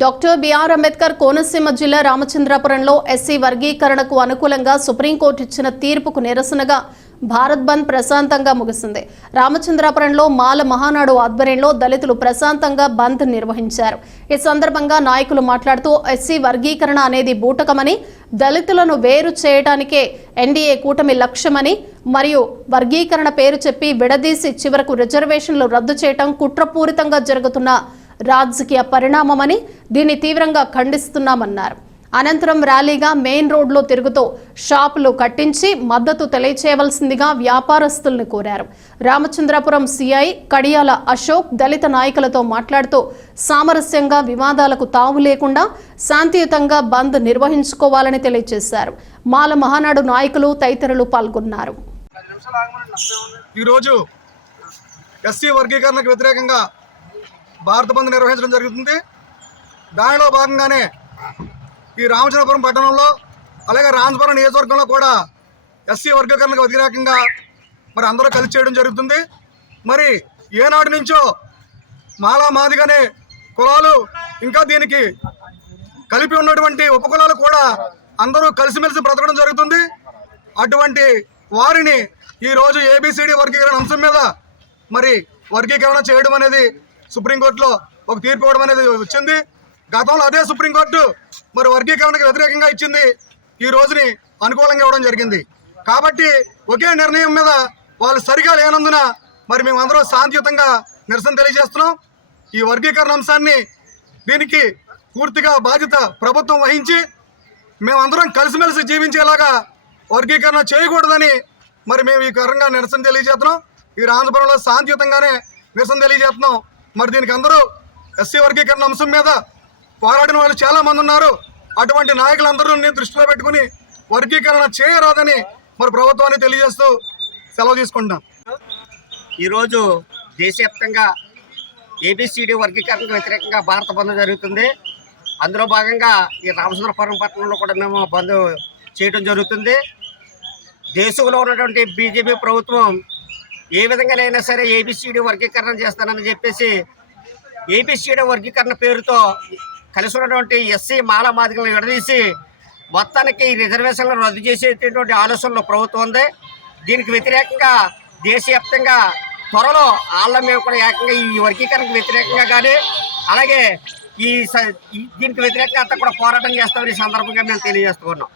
Doctor BR Ambedkar Konaseema జిల్లా రామచంద్రాపురంలో SC వర్గీకరణకు అనుకూలంగా సుప్రీంకోర్టు ఇచ్చిన తీర్పుకు నిరసనగా భారత్ బంద్ ప్రశాంతంగా ముగిసింది. రామచంద్రాపురంలో మాల మహానాడు ఆధ్వర్యంలో దళితులు ప్రశాంతంగా బంద్ నిర్వహించారు. ఈ సందర్భంగా నాయకులు మాట్లాడుతూ ఎస్సీ వర్గీకరణ అనేది బూటకమని దళితులను వేరు చేయడానికే ఎన్డీఏ కూటమి లక్ష్యమని మరియు వర్గీకరణ పేరు చెప్పి విడదీసి చివరకు రిజర్వేషన్లు రద్దు చేయటం కుట్రపూరితంగా జరుగుతున్న రాజకీయ పరిణామమని దీన్ని తీవ్రంగా ఖండిస్తున్నామన్నారు. అనంతరం ర్యాలీగా మెయిన్ రోడ్లో తిరుగుతూ షాపులు కట్టించి మద్దతు తెలియచేయవలసిందిగా వ్యాపారస్తుల్ని కోరారు. రామచంద్రపురం సిఐ కడియాల అశోక్ దళిత నాయకులతో మాట్లాడుతూ సామరస్యంగా వివాదాలకు తావు లేకుండా శాంతియుతంగా బంద్ నిర్వహించుకోవాలని తెలియజేశారు. మాల మహానాడు నాయకులు తదితరులు పాల్గొన్నారు. ఈరోజు ఎస్సీ వర్గీకరణకు వ్యతిరేకంగా భారత బంద్ నిర్వహించడం జరుగుతుంది. దానిలో భాగంగానే ఈ రామచంద్రపురం పట్టణంలో అలాగే రామపురం నియోజకవర్గంలో కూడా ఎస్సీ వర్గీకరణకు వ్యతిరేకంగా మరి అందరూ కలిసి చేయడం జరుగుతుంది. మరి ఏనాటి నుంచో మాలా మాదిగానే కులాలు ఇంకా దీనికి కలిపి ఉన్నటువంటి ఉపకులాలు కూడా అందరూ కలిసిమెలిసి బ్రతకడం జరుగుతుంది. అటువంటి వారిని ఈరోజు ఏబిసిడి వర్గీకరణ అంశం మీద మరి వర్గీకరణ చేయడం అనేది సుప్రీంకోర్టులో ఒక తీర్పు ఇవ్వడం అనేది వచ్చింది. గతంలో అదే సుప్రీంకోర్టు మరి వర్గీకరణకు వ్యతిరేకంగా ఇచ్చింది ఈ రోజుని అనుకూలంగా ఇవ్వడం జరిగింది. కాబట్టి ఒకే నిర్ణయం మీద వాళ్ళు సరిగా లేనందున మరి మేమందరం శాంతియుతంగా నిరసన తెలియజేస్తున్నాం. ఈ వర్గీకరణ అంశాన్ని దీనికి పూర్తిగా బాధ్యత ప్రభుత్వం వహించి మేమందరం కలిసిమెలిసి జీవించేలాగా వర్గీకరణ చేయకూడదని మరి మేము ఈ కారణంగా నిరసన తెలియజేస్తున్నాం. ఈ ఆంధ్రప్రదేశ్లో శాంతియుతంగానే నిరసన తెలియజేస్తున్నాం. మరి దీనికి అందరూ ఎస్సీ వర్గీకరణ అంశం మీద పోరాడిన వాళ్ళు చాలామంది ఉన్నారు. అటువంటి నాయకులందరూ నేను దృష్టిలో పెట్టుకుని వర్గీకరణ చేయరాదని మరి ప్రభుత్వాన్ని తెలియజేస్తూ సెలవు తీసుకుంటాం ఈరోజు దేశవ్యాప్తంగా ఏబిసిడి వర్గీకరణకు వ్యతిరేకంగా భారత బంద్ జరుగుతుంది. అందులో భాగంగా ఈ రామచంద్రపురం పట్టణంలో కూడా మేము బంద్ చేయడం జరుగుతుంది. దేశంలో ఉన్నటువంటి బీజేపీ ప్రభుత్వం ఏ విధంగానైనా సరే ఏబిసిడి వర్గీకరణ చేస్తానని చెప్పేసి ఏబిసిడి వర్గీకరణ పేరుతో కలిసి ఉన్నటువంటి ఎస్సీ మాల మాదికలను విడదీసి మొత్తానికి రిజర్వేషన్లు రద్దు చేసేటటువంటి ఆలోచనలో ప్రభుత్వం ఉంది. దీనికి వ్యతిరేకంగా దేశవ్యాప్తంగా త్వరలో వాళ్ళ మేము కూడా ఏకంగా ఈ వర్గీకరణకు వ్యతిరేకంగా కానీ అలాగే ఈ స- ఈ- దీనికి వ్యతిరేకంగా అంతా కూడా పోరాటం చేస్తామని సందర్భంగా మేము తెలియజేస్తున్నాం